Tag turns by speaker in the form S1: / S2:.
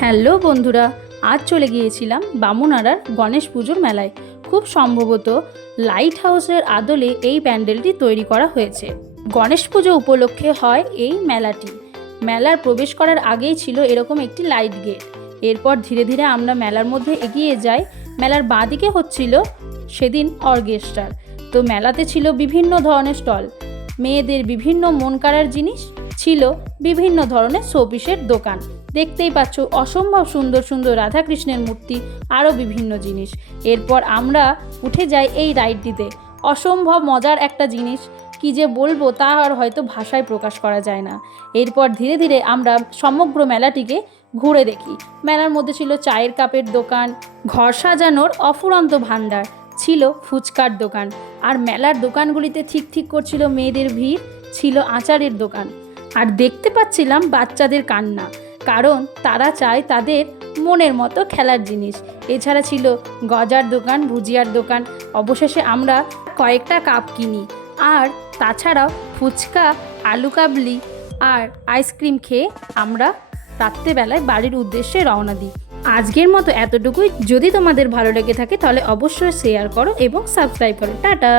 S1: Hello বন্ধুরা, আজ চলে গিয়েছিলাম বামুনাড়ার গণেশ পুজোর মেলায়। খুব সম্ভবত লাইট হাউসের আদলে এই প্যান্ডেলটি তৈরি করা হয়েছে। গণেশ পুজো উপলক্ষে হয় এই মেলাটি। মেলার প্রবেশ করার আগেই ছিল এরকম একটি লাইট গেট। এরপর ধীরে ধীরে আমরা মেলার মধ্যে এগিয়ে যাই। মেলার বাঁদিকে হচ্ছিল সেদিন অর্কেস্ট্রার। তো মেলাতে ছিল বিভিন্ন ধরনের স্টল। মেয়েদের বিভিন্ন মন কাড়ার জিনিস, ছিল বিভিন্ন ধরনের শোপিসের দোকান। দেখতেই পাচ্ছ অসম্ভব সুন্দর সুন্দর রাধাকৃষ্ণের মূর্তি, আরও বিভিন্ন জিনিস। এরপর আমরা উঠে যাই এই রাইডটিতে। অসম্ভব মজার একটা জিনিস, কি যে বলব তা আর হয়তো ভাষায় প্রকাশ করা যায় না। এরপর ধীরে ধীরে আমরা সমগ্র মেলাটিকে ঘুরে দেখি। মেলার মধ্যে ছিল চায়ের কাপের দোকান, ঘর সাজানোর অফুরন্ত ভাণ্ডার, ছিল ফুচকার দোকান। আর মেলার দোকানগুলিতে ঠিক ঠিক করছিল মেয়েদের ভিড়, ছিল আচারের দোকান। আর দেখতে পাচ্ছিলাম বাচ্চাদের কান্না। কারণ তারা চায় তাদের মনের মতো খেলার জিনিস। এছাড়া ছিল গজার দোকান, ভুজিয়ার দোকান। অবশেষে আমরা কয়েকটা কাপ কিনি। আর তাছাড়াও ফুচকা, আলু কাবলি আর আইসক্রিম খেয়ে আমরা রাত্রেবেলায় বাড়ির উদ্দেশ্যে রওনা দিই। আজকের মতো এতটুকুই। যদি তোমাদের ভালো লেগে থাকে তাহলে অবশ্যই শেয়ার করো এবং সাবস্ক্রাইব করো। টাটা!